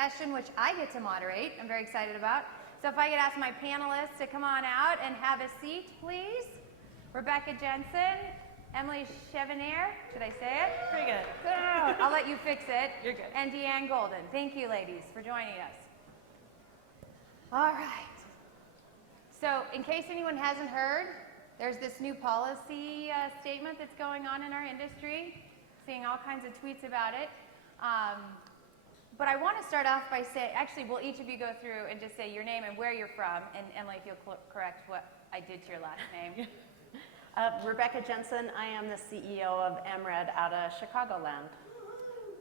Session, which I get to moderate. I'm very excited about. So if I could ask my panelists to come on out and have a seat, please. Rebecca Jensen, Emily Chevenier, should I say it? Pretty good. Good. I'll let you fix it. You're good. And Deanne Golden. Thank you, ladies, for joining us. All right. So in case anyone hasn't heard, there's this new policy statement that's going on in our industry. Seeing all kinds of tweets about it. But I want to start off by saying, actually, will each of you go through and just say your name and where you're from, and Emily, if you'll correct what I did to your last name. Rebecca Jensen, I am the CEO of MRED out of Chicagoland.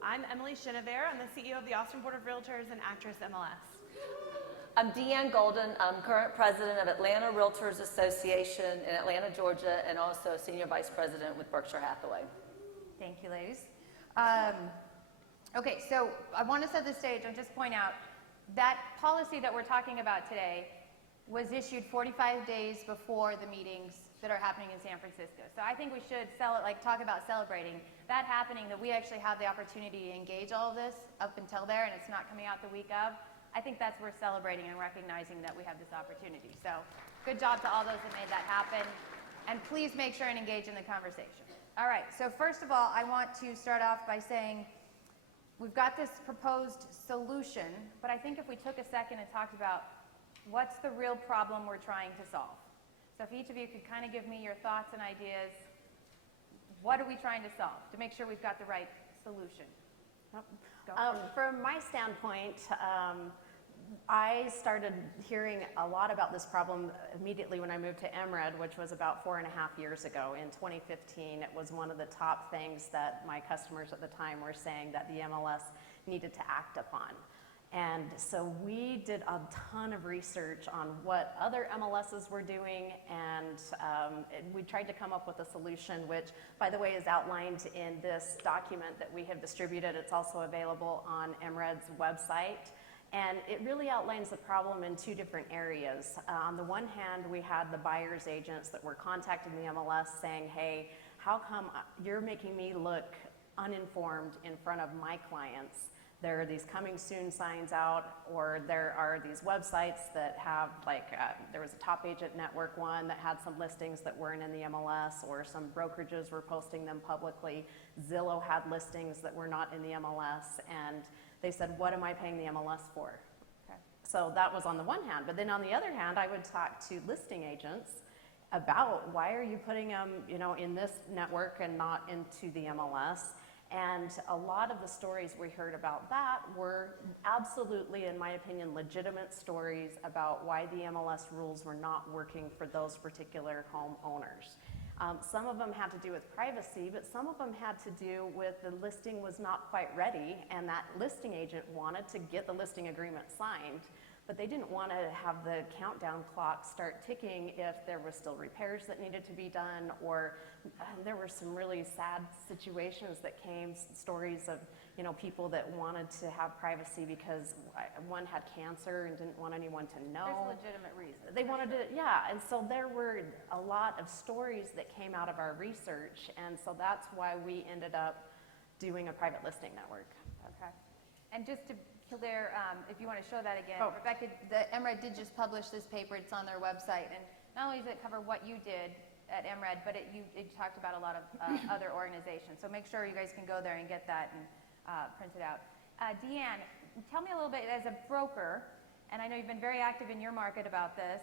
I'm Emily Chenevert. I'm the CEO of the Austin Board of Realtors and Actress MLS. I'm Deanne Golden. I'm current president of Atlanta Realtors Association in Atlanta, Georgia, and also senior vice president with Berkshire Hathaway. Thank you, ladies. Okay, so I want to set the stage and just point out that policy that we're talking about today was issued 45 days before the meetings that are happening in San Francisco. So I think we should talk about celebrating that happening, that we actually have the opportunity to engage all of this up until there, and it's not coming out the week of. I think that's worth celebrating and recognizing that we have this opportunity. So good job to all those that made that happen, and please make sure and engage in the conversation. All right, so first of all, I want to start off by saying we've got this proposed solution, but I think if we took a second and talked about what's the real problem we're trying to solve. So if each of you could kind of give me your thoughts and ideas, what are we trying to solve to make sure we've got the right solution? From my standpoint, I started hearing a lot about this problem immediately when I moved to MRED, which was about 4.5 years ago. In 2015, it was one of the top things that my customers at the time were saying that the MLS needed to act upon. And so we did a ton of research on what other MLSs were doing, and we tried to come up with a solution, which, by the way, is outlined in this document that we have distributed. It's also available on MRED's website. And it really outlines the problem in two different areas. On the one hand, we had the buyer's agents that were contacting the MLS saying, hey, how come you're making me look uninformed in front of my clients? There are these coming soon signs out, or there are these websites that have, there was a Top Agent Network one that had some listings that weren't in the MLS, or some brokerages were posting them publicly. Zillow had listings that were not in the MLS, and they said, what am I paying the MLS for? Okay. So that was on the one hand. But then on the other hand, I would talk to listing agents about why are you putting them, in this network and not into the MLS? And a lot of the stories we heard about that were absolutely, in my opinion, legitimate stories about why the MLS rules were not working for those particular homeowners. Some of them had to do with privacy, but some of them had to do with the listing was not quite ready, and that listing agent wanted to get the listing agreement signed, but they didn't want to have the countdown clock start ticking if there were still repairs that needed to be done, or there were some really sad situations that came, stories of people that wanted to have privacy because one had cancer and didn't want anyone to know. There's legitimate reasons. They wanted to, yeah, and so there were a lot of stories that came out of our research, and so that's why we ended up doing a private listing network. Okay. And just to clear, if you want to show that again, Rebecca, the MRED did just publish this paper. It's on their website, and not only does it cover what you did at MRED, but it talked about a lot of other organizations. So make sure you guys can go there and get that and print it out. Deanne, tell me a little bit, as a broker, and I know you've been very active in your market about this,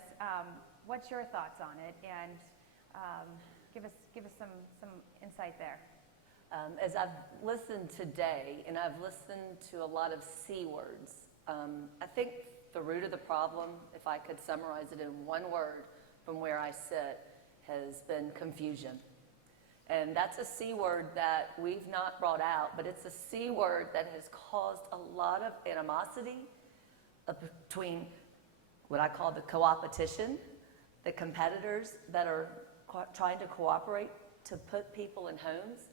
what's your thoughts on it? And give us some insight there. As I've listened today, and I've listened to a lot of C words, I think the root of the problem, if I could summarize it in one word from where I sit, has been confusion. And that's a C word that we've not brought out, but it's a C word that has caused a lot of animosity between what I call the co-opetition, the competitors that are trying to cooperate to put people in homes.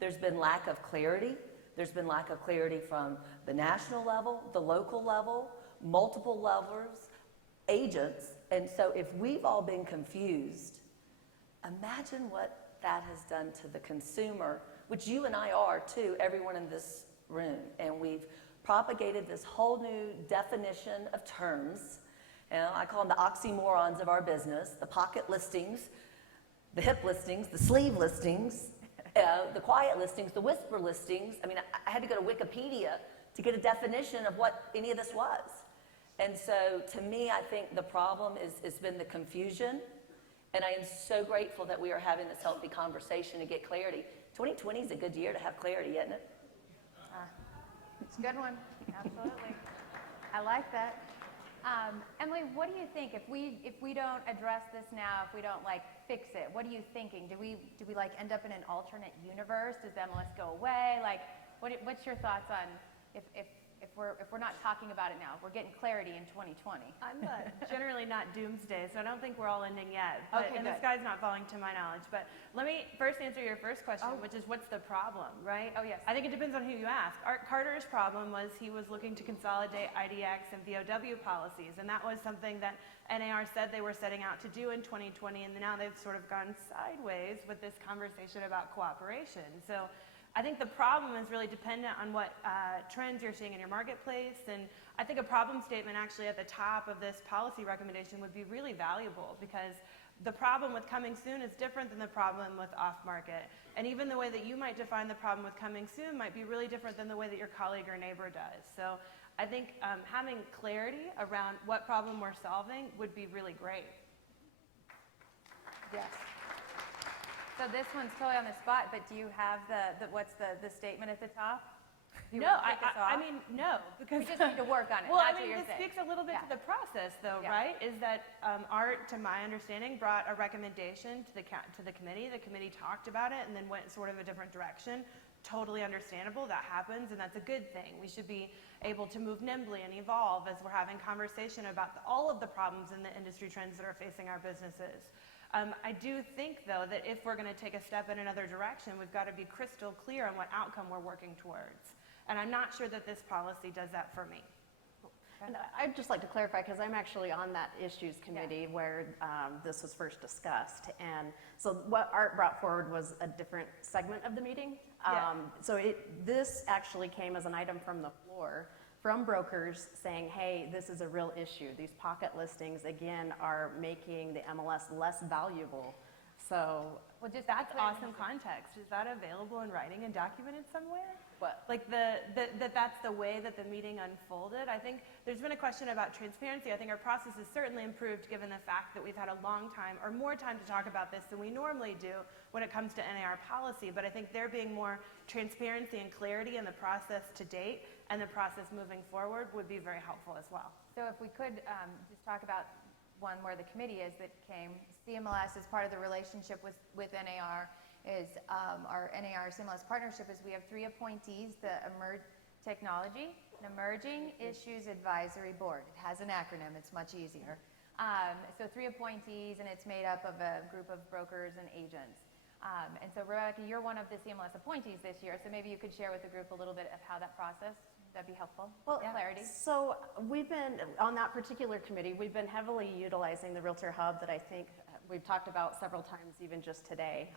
There's been lack of clarity. There's been lack of clarity from the national level, the local level, multiple levels, agents. And so if we've all been confused, imagine what that has done to the consumer, which you and I are too, everyone in this room. And we've propagated this whole new definition of terms. And I call them the oxymorons of our business, the pocket listings, the hip listings, the sleeve listings, the quiet listings, the whisper listings. I mean, I had to go to Wikipedia to get a definition of what any of this was. And so to me, I think the problem has been the confusion. And I am so grateful that we are having this healthy conversation to get clarity. 2020 is a good year to have clarity, isn't it? It's a good one. Absolutely. I like that. Emily, what do you think if we don't address this now, if we don't like fix it, what are you thinking? Do we like end up in an alternate universe? Does MLS go away? Like, what's your thoughts on if we're not talking about it now, if we're getting clarity in 2020? I'm generally not doomsday, so I don't think we're all ending yet. But, Okay, and good. the sky's not falling to my knowledge. But let me first answer your first question, which is what's the problem, right? Oh, yes. I think it depends on who you ask. Art Carter's problem was he was looking to consolidate IDX and VOW policies, and that was something that NAR said they were setting out to do in 2020, and now they've sort of gone sideways with this conversation about cooperation. So I think the problem is really dependent on what trends you're seeing in your marketplace, and I think a problem statement actually at the top of this policy recommendation would be really valuable, because the problem with coming soon is different than the problem with off-market. And even the way that you might define the problem with coming soon might be really different than the way that your colleague or neighbor does. So I think having clarity around what problem we're solving would be really great. Yes. So this one's totally on the spot, but do you have what's the statement at the top? You No, wanna kick us I off? mean, no, because We just need to work on it. well, That's I mean, what you're this saying. speaks a little bit Yeah. to the process, though, Yeah. right? Is that Art, to my understanding, brought a recommendation to the committee. The committee talked about it and then went sort of a different direction. Totally understandable. That happens, and that's a good thing. We should be able to move nimbly and evolve as we're having conversation about all of the problems and the industry trends that are facing our businesses. I do think, though, that if we're going to take a step in another direction, we've got to be crystal clear on what outcome we're working towards. And I'm not sure that this policy does that for me. And I'd just like to clarify, because I'm actually on that issues committee where this was first discussed. And so what Art brought forward was a different segment of the meeting. Yeah. So this actually came as an item from the floor from brokers saying, hey, this is a real issue. These pocket listings, again, are making the MLS less valuable. So Well, just That's clear- awesome context. Is that available in writing and documented somewhere? what? Like that's the way that the meeting unfolded. I think there's been a question about transparency. I think our process has certainly improved given the fact that we've had a long time or more time to talk about this than we normally do when it comes to NAR policy. But I think there being more transparency and clarity in the process to date and the process moving forward would be very helpful as well. So if we could just talk about one where the committee is that came, CMLS as part of the relationship with NAR is our NAR CMLS partnership is we have 3 appointees, the Technology and Emerging Issues Advisory Board. It has an acronym, it's much easier. So 3 appointees, and it's made up of a group of brokers and agents. And so Rebecca, you're one of the CMLS appointees this year, so maybe you could share with the group a little bit of how that process, that'd be helpful. Well, Clarity. So we've been, on that particular committee, we've been heavily utilizing the Realtor Hub that I think we've talked about several times, even just today.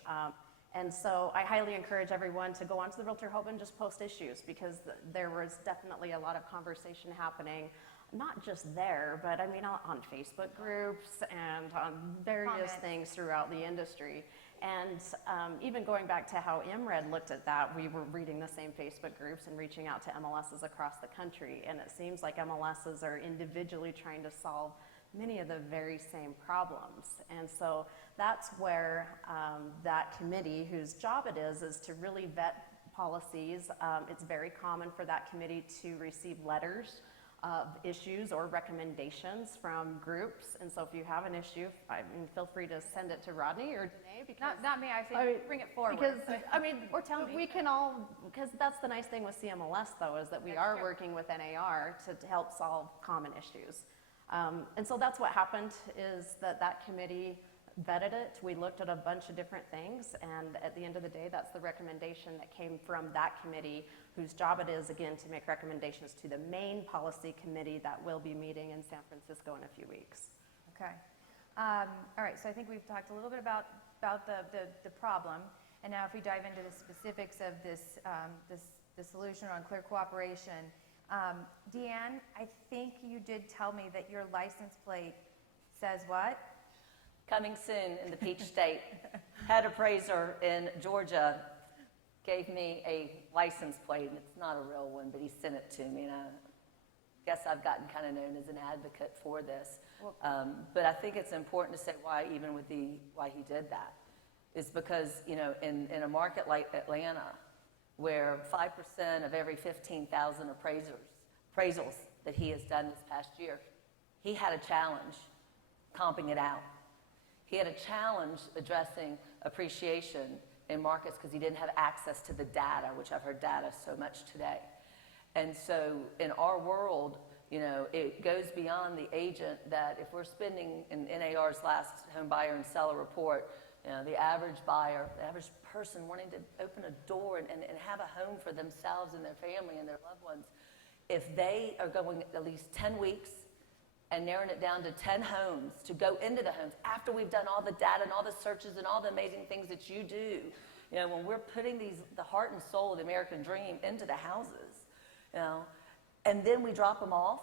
And so I highly encourage everyone to go onto the Realtor Hub and just post issues, because there was definitely a lot of conversation happening, not just there, but I mean on Facebook groups and on various Comments. things throughout the industry. And even going back to how MRED looked at that, we were reading the same Facebook groups and reaching out to MLSs across the country. And it seems like MLSs are individually trying to solve many of the very same problems. And so that's where that committee, whose job it is to really vet policies. It's very common for that committee to receive letters of issues or recommendations from groups. And so if you have an issue, I mean, feel free to send it to Rodney or Danae, because Not me, I say I mean, bring it forward. because, I mean, Or tell me. we can all, because that's the nice thing with CMLS, though, is that we That's are true. working with NAR to help solve common issues. And so that's what happened, is that committee vetted it. We looked at a bunch of different things, and at the end of the day, that's the recommendation that came from that committee, whose job it is, again, to make recommendations to the main policy committee that will be meeting in San Francisco in a few weeks. Okay. All right, so I think we've talked a little bit about the problem, and now if we dive into the specifics of the solution on clear cooperation, Deanne, I think you did tell me that your license plate says what? Coming soon in the Peach State. Head appraiser in Georgia gave me a license plate, and it's not a real one, but he sent it to me, and I guess I've gotten kind of known as an advocate for this. But I think it's important to say why he did that. Is because, in a market like Atlanta, where 5% of every 15,000 appraisals that he has done this past year, he had a challenge comping it out. He had a challenge addressing appreciation in markets because he didn't have access to the data, which I've heard data so much today. And so in our world, it goes beyond the agent that if we're spending in NAR's last home buyer and seller report, the average buyer, the average person wanting to open a door and have a home for themselves and their family and their loved ones, if they are going at least 10 weeks and narrowing it down to 10 homes to go into the homes after we've done all the data and all the searches and all the amazing things that you do, when we're putting the heart and soul of the American dream into the houses, and then we drop them off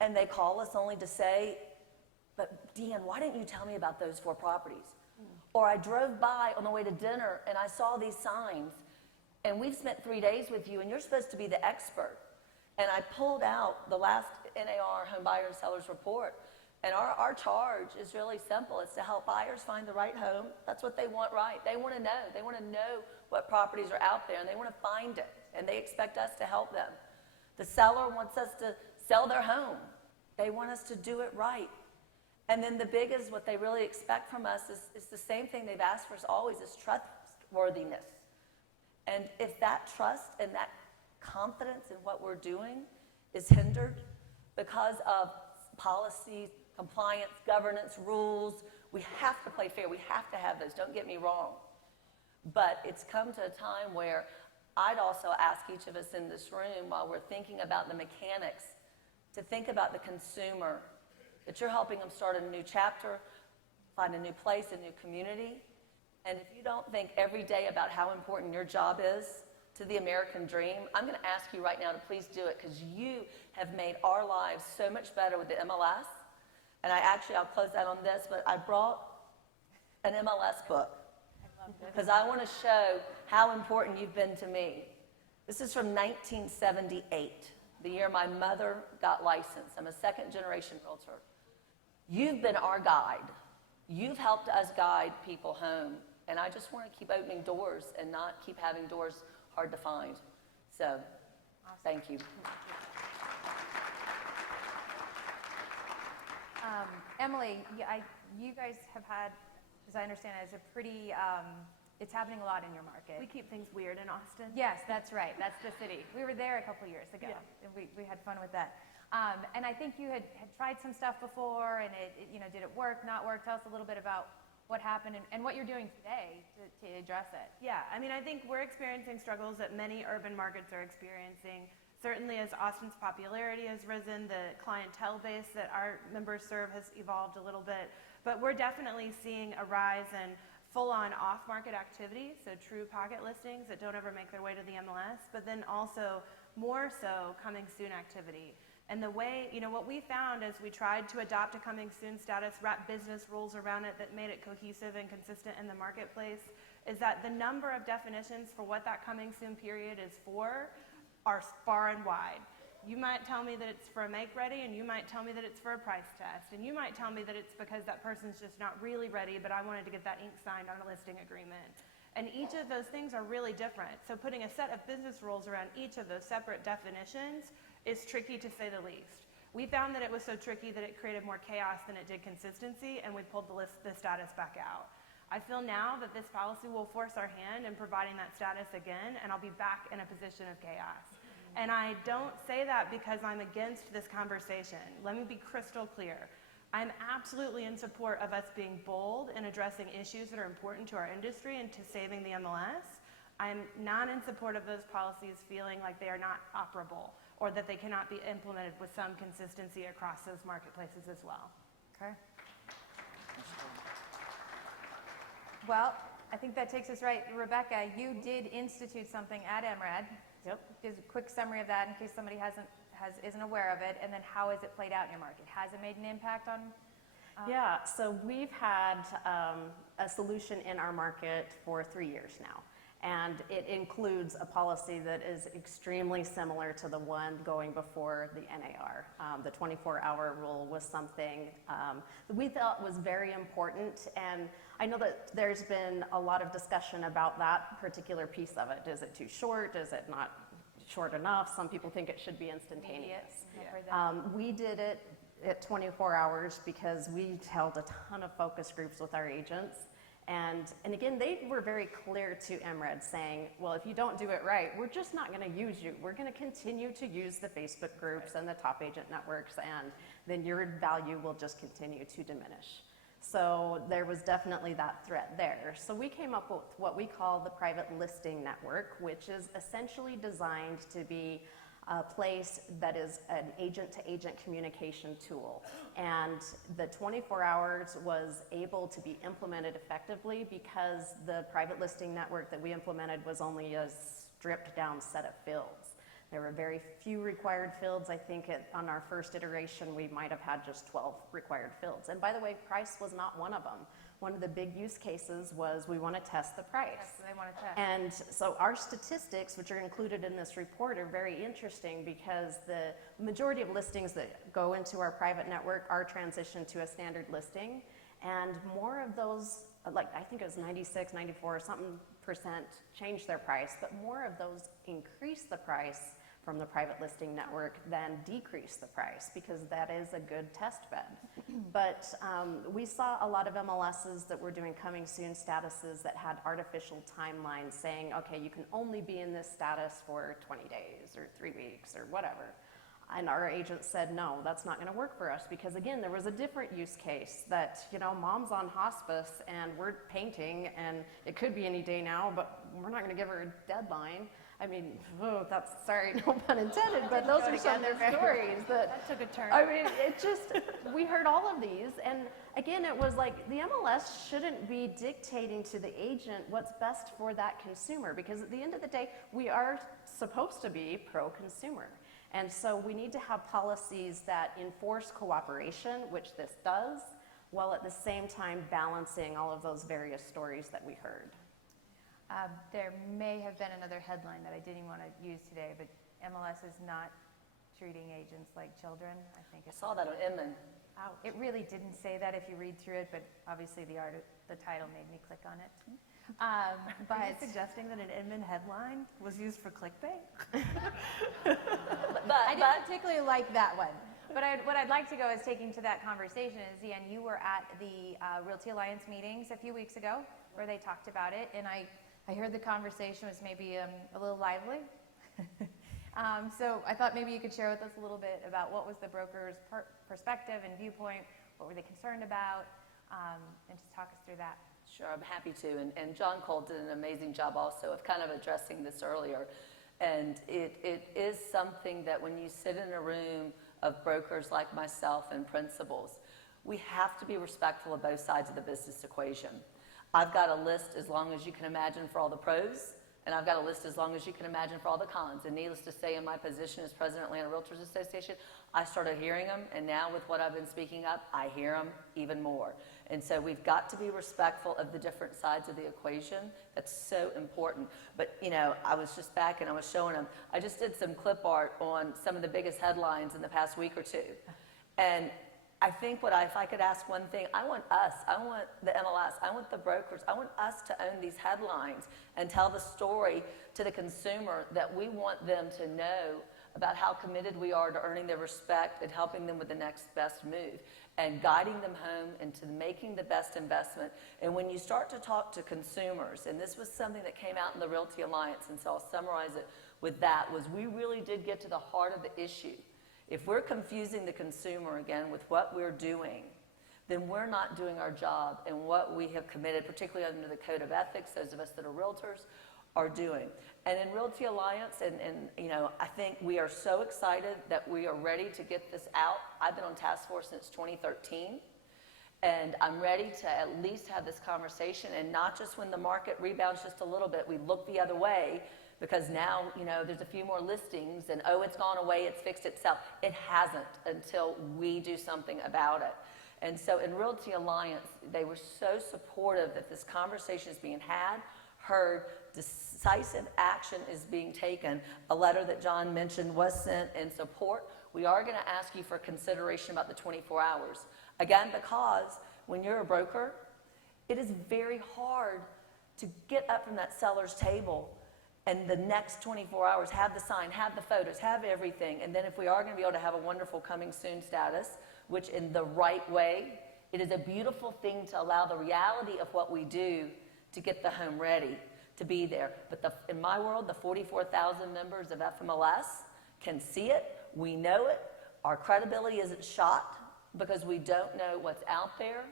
and they call us only to say, but Deanne, why didn't you tell me about those 4 properties? Or I drove by on the way to dinner and I saw these signs, and we've spent 3 days with you and you're supposed to be the expert. And I pulled out the last NAR home buyer and sellers report, and our charge is really simple. It's to help buyers find the right home. That's what they want, right? They want to know. They want to know what properties are out there, and they want to find it, and they expect us to help them. The seller wants us to sell their home. They want us to do it right. And then the biggest, what they really expect from us is the same thing they've asked for us always, is trustworthiness. And if that trust and that confidence in what we're doing is hindered because of policies, compliance, governance, rules, we have to play fair. We have to have those. Don't get me wrong. But it's come to a time where I'd also ask each of us in this room, while we're thinking about the mechanics, to think about the consumer, that you're helping them start a new chapter, find a new place, a new community. And if you don't think every day about how important your job is to the American dream, I'm going to ask you right now to please do it, because you have made our lives so much better with the MLS. And I'll close out on this, but I brought an MLS book because I want to show how important you've been to me. This is from 1978, the year my mother got licensed. I'm a second-generation realtor. You've been our guide. You've helped us guide people home. And I just want to keep opening doors and not keep having doors hard to find. So, awesome. Thank you. Emily, you guys have had, as I understand it, a pretty, it's happening a lot in your market. We keep things weird in Austin. Yes, that's right. That's the city. We were there a couple years ago. Yeah. And we had fun with that. And I think you had tried some stuff before, and it did it work, not work? Tell us a little bit about what happened and what you're doing today to address it. Yeah, I think we're experiencing struggles that many urban markets are experiencing. Certainly as Austin's popularity has risen, the clientele base that our members serve has evolved a little bit. But we're definitely seeing a rise in full-on off-market activity, so true pocket listings that don't ever make their way to the MLS, but then also more so coming soon activity. And the way, what we found as we tried to adopt a coming soon status, wrap business rules around it that made it cohesive and consistent in the marketplace, is that the number of definitions for what that coming soon period is for are far and wide. You might tell me that it's for a make-ready, and you might tell me that it's for a price test, and you might tell me that it's because that person's just not really ready, but I wanted to get that ink signed on a listing agreement. And each of those things are really different. So putting a set of business rules around each of those separate definitions is tricky, to say the least. We found that it was so tricky that it created more chaos than it did consistency, and we pulled the status back out. I feel now that this policy will force our hand in providing that status again, and I'll be back in a position of chaos. And I don't say that because I'm against this conversation. Let me be crystal clear. I'm absolutely in support of us being bold in addressing issues that are important to our industry and to saving the MLS. I'm not in support of those policies feeling like they are not operable or that they cannot be implemented with some consistency across those marketplaces as well. Okay. Well, I think that takes us right. Rebecca, you did institute something at MRED Yep. Just a quick summary of that in case somebody isn't aware of it, and then how has it played out in your market? Has it made an impact on? Yeah, so we've had a solution in our market for 3 years now. And it includes a policy that is extremely similar to the one going before the NAR. The 24-hour rule was something that we thought was very important. And I know that there's been a lot of discussion about that particular piece of it. Is it too short? Is it not short enough? Some people think it should be instantaneous. I've heard that. We did it at 24 hours because we held a ton of focus groups with our agents. And again, they were very clear to MRED saying, well, if you don't do it right, we're just not going to use you. We're going to continue to use the Facebook groups and the top agent networks, and then your value will just continue to diminish. So there was definitely that threat there. So we came up with what we call the private listing network, which is essentially designed to be a place that is an agent-to-agent communication tool. And the 24 hours was able to be implemented effectively because the private listing network that we implemented was only a stripped-down set of fields. There were very few required fields. I think on our first iteration, we might have had just 12 required fields. And by the way, price was not one of them. One of the big use cases was we want to test the price. Yes, they want to test. And so our statistics, which are included in this report, are very interesting because the majority of listings that go into our private network are transitioned to a standard listing. And more of those, like I think it was 96, 94, something percent change their price, but more of those increase the price from the private listing network than decrease the price because that is a good test bed. But we saw a lot of MLSs that were doing coming soon statuses that had artificial timelines saying, okay, you can only be in this status for 20 days or 3 weeks or whatever. And our agent said, no, that's not gonna work for us because again, there was a different use case that, you know, mom's on hospice and we're painting and it could be any day now, but we're not gonna give her a deadline. I mean, oh, that's, sorry, no pun intended, but those are some of the stories that took a turn. I mean, it just, we heard all of these, and again, it was like, the MLS shouldn't be dictating to the agent what's best for that consumer, because at the end of the day, we are supposed to be pro-consumer. And so we need to have policies that enforce cooperation, which this does, while at the same time balancing all of those various stories that we heard. There may have been another headline that I didn't want to use today, but MLS is not treating agents like children. I think I saw that on Inman. It really didn't say that if you read through it, but obviously the title made me click on it. Are you But suggesting that an Inman headline was used for clickbait? I didn't particularly like that one. But what I'd like to go is taking to that conversation is, Ian, you were at the Realty Alliance meetings a few weeks ago where they talked about it, and I heard the conversation was maybe a little lively. So I thought maybe you could share with us a little bit about what was the broker's perspective and viewpoint, what were they concerned about, and just talk us through that. Sure, I'm happy to. And John Cole did an amazing job also of kind of addressing this earlier. And it is something that when you sit in a room of brokers like myself and principals, we have to be respectful of both sides of the business equation. I've got a list as long as you can imagine for all the pros, and I've got a list as long as you can imagine for all the cons. And needless to say, in my position as president of Atlanta Realtors Association, I started hearing them, and now with what I've been speaking up, I hear them even more. And so we've got to be respectful of the different sides of the equation. That's so important. But, you know, I was just back and I was showing them, I just did some clip art on some of the biggest headlines in the past week or two. And I think if I could ask one thing, I want the MLS, I want the brokers, I want us to own these headlines and tell the story to the consumer that we want them to know about how committed we are to earning their respect and helping them with the next best move and guiding them home into making the best investment. And when you start to talk to consumers, and this was something that came out in the Realty Alliance, and so I'll summarize it with that, was we really did get to the heart of the issue. If we're confusing the consumer again with what we're doing, then we're not doing our job and what we have committed, particularly under the Code of Ethics, those of us that are realtors, are doing. And in Realty Alliance, and you know, I think we are so excited that we are ready to get this out. I've been on task force since 2013, and I'm ready to at least have this conversation, and not just when the market rebounds just a little bit, we look the other way, Because now, there's a few more listings and, oh, it's gone away, it's fixed itself. It hasn't until we do something about it. And so in Realty Alliance, they were so supportive that this conversation is being had, heard, decisive action is being taken. A letter that John mentioned was sent in support. We are going to ask you for consideration about the 24 hours. Again, because when you're a broker, it is very hard to get up from that seller's table and the next 24 hours have the sign, have the photos, have everything. And then if we are going to be able to have a wonderful coming soon status, which in the right way, it is a beautiful thing to allow the reality of what we do to get the home ready, to be there. But in my world, the 44,000 members of FMLS can see it, we know it, our credibility isn't shot because we don't know what's out there.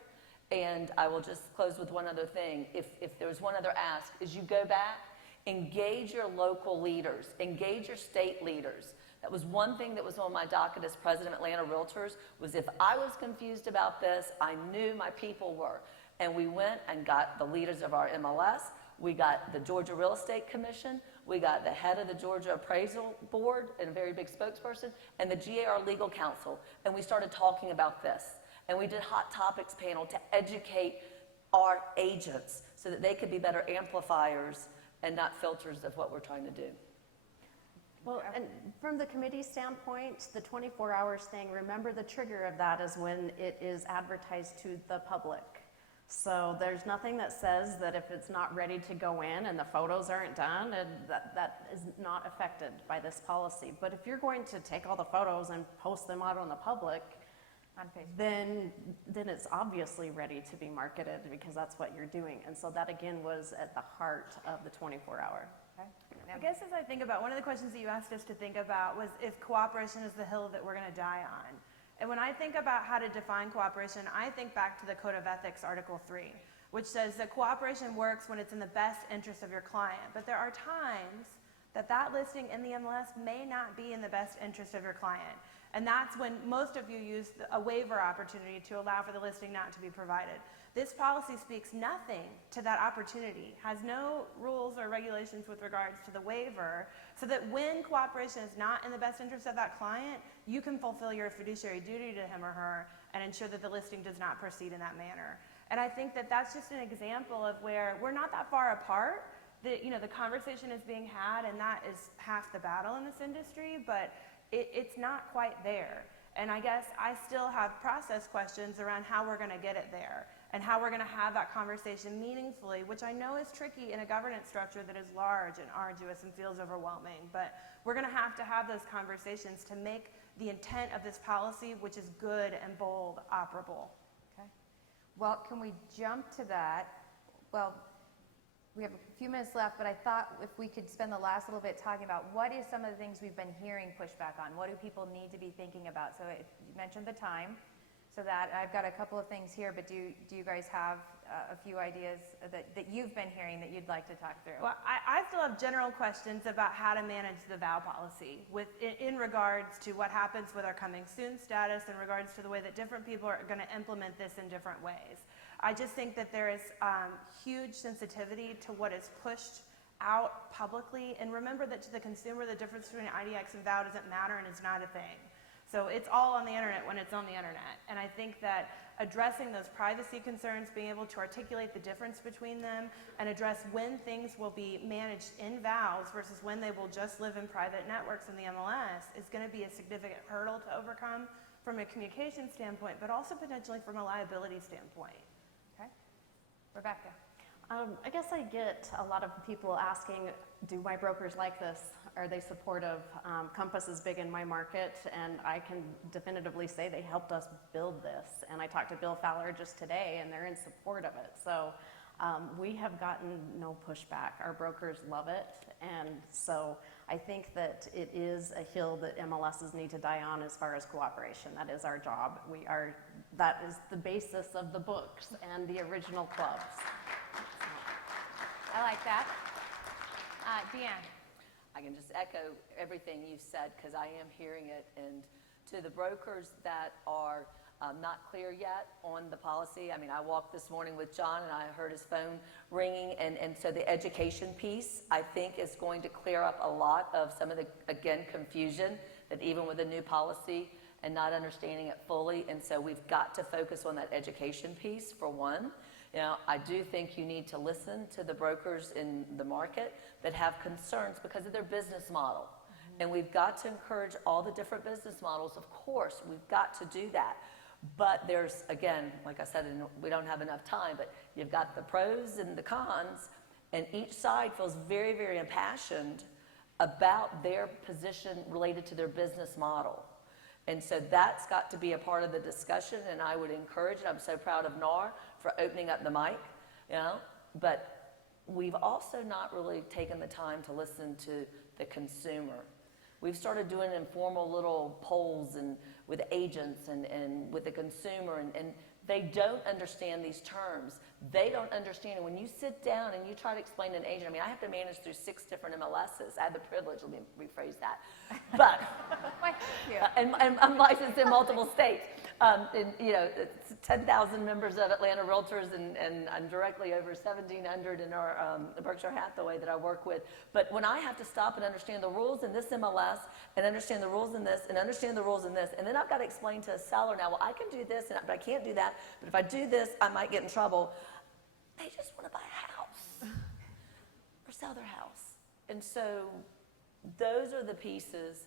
And I will just close with one other thing. If there's one other ask, is you go back, engage your local leaders, engage your state leaders. That was one thing that was on my docket as president of Atlanta Realtors, was if I was confused about this, I knew my people were. And we went and got the leaders of our MLS, we got the Georgia Real Estate Commission, we got the head of the Georgia Appraisal Board and a very big spokesperson, and the GAR Legal Counsel, and we started talking about this. And we did hot topics panel to educate our agents so that they could be better amplifiers and not filters of what we're trying to do. Well, and from the committee standpoint, the 24 hours thing, remember the trigger of that is when it is advertised to the public. So there's nothing that says that if it's not ready to go in and the photos aren't done, and that is not affected by this policy. But if you're going to take all the photos and post them out on the public, On Facebook. then it's obviously ready to be marketed because that's what you're doing. And so that again was at the heart of the 24-hour. Okay. I guess as I think about, one of the questions that you asked us to think about was if cooperation is the hill that we're going to die on. And when I think about how to define cooperation, I think back to the Code of Ethics, Article 3, which says that cooperation works when it's in the best interest of your client. But there are times that listing in the MLS may not be in the best interest of your client. And that's when most of you use a waiver opportunity to allow for the listing not to be provided. This policy speaks nothing to that opportunity, has no rules or regulations with regards to the waiver, so that when cooperation is not in the best interest of that client, you can fulfill your fiduciary duty to him or her and ensure that the listing does not proceed in that manner. And I think that that's just an example of where we're not that far apart. The conversation is being had, and that is half the battle in this industry, but it's not quite there. And I guess I still have process questions around how we're going to get it there and how we're going to have that conversation meaningfully, which I know is tricky in a governance structure that is large and arduous and feels overwhelming. But we're going to have those conversations to make the intent of this policy, which is good and bold, operable. Okay. Well, can we jump to that? Well, we have a few minutes left, but I thought if we could spend the last little bit talking about what is some of the things we've been hearing pushback on. What do people need to be thinking about? So you mentioned the time. So that I've got a couple of things here, but do you guys have a few ideas that you've been hearing that you'd like to talk through? Well, I still have general questions about how to manage the vow policy in regards to what happens with our coming soon status, in regards to the way that different people are going to implement this in different ways. I just think that there is huge sensitivity to what is pushed out publicly. And remember that to the consumer, the difference between IDX and vow doesn't matter and is not a thing. So it's all on the internet when it's on the internet. And I think that addressing those privacy concerns, being able to articulate the difference between them, and address when things will be managed in vows versus when they will just live in private networks in the MLS is going to be a significant hurdle to overcome from a communication standpoint, but also potentially from a liability standpoint. Okay. Rebecca. I guess I get a lot of people asking, do my brokers like this? Are they supportive? Compass is big in my market, and I can definitively say they helped us build this. And I talked to Bill Fowler just today, and they're in support of it. So we have gotten no pushback. Our brokers love it. And so I think that it is a hill that MLSs need to die on as far as cooperation. That is our job. That is the basis of the books and the original clubs. I like that. Deanne. I can just echo everything you said because I am hearing it. And to the brokers that are not clear yet on the policy. I mean, I walked this morning with John and I heard his phone ringing, and so the education piece, I think, is going to clear up a lot of some of the, again, confusion that even with a new policy and not understanding it fully, and so we've got to focus on that education piece for one. You know, I do think you need to listen to the brokers in the market that have concerns because of their business model. And we've got to encourage all the different business models, of course, we've got to do that. But there's, again, like I said, and we don't have enough time, but you've got the pros and the cons, and each side feels very, very impassioned about their position related to their business model. And so that's got to be a part of the discussion, and I would encourage it. I'm so proud of NAR for opening up the mic, you know, but we've also not really taken the time to listen to the consumer. We've started doing informal little polls and with agents and with the consumer, and they don't understand these terms. They don't understand it. When you sit down and you try to explain to an agent, I mean, I have to manage through 6 different MLSs. I have the privilege, let me rephrase that. But, Why, thank you. and I'm licensed in multiple states. And, you know, it's 10,000 members of Atlanta Realtors, and I'm directly over 1,700 in our Berkshire Hathaway that I work with. But when I have to stop and understand the rules in this MLS, and understand the rules in this, and understand the rules in this, and then I've got to explain to a seller now, well, I can do this, but I can't do that. But if I do this, I might get in trouble. They just want to buy a house or sell their house. And so those are the pieces,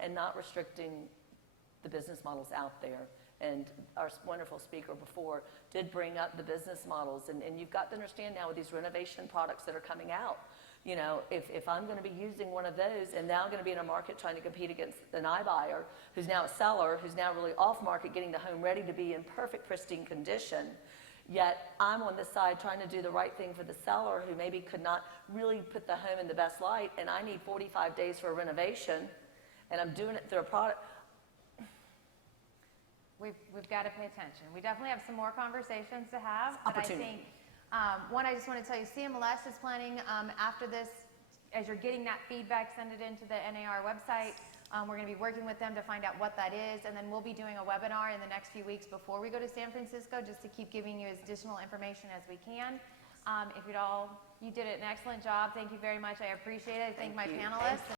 and not restricting the business models out there. And our wonderful speaker before did bring up the business models, and you've got to understand now with these renovation products that are coming out, you know, if I'm going to be using one of those and now I'm going to be in a market trying to compete against an iBuyer who's now a seller, who's now really off market getting the home ready to be in perfect pristine condition, yet I'm on this side trying to do the right thing for the seller who maybe could not really put the home in the best light, and I need 45 days for a renovation, and I'm doing it through a product. We've got to pay attention. We definitely have some more conversations to have. But Opportunity. I think, one, I just want to tell you, CMLS is planning after this, as you're getting that feedback, send it into the NAR website. We're going to be working with them to find out what that is, and then we'll be doing a webinar in the next few weeks before we go to San Francisco, just to keep giving you as additional information as we can. If you'd all, you did an excellent job. Thank you very much. I appreciate it. I thank my panelists.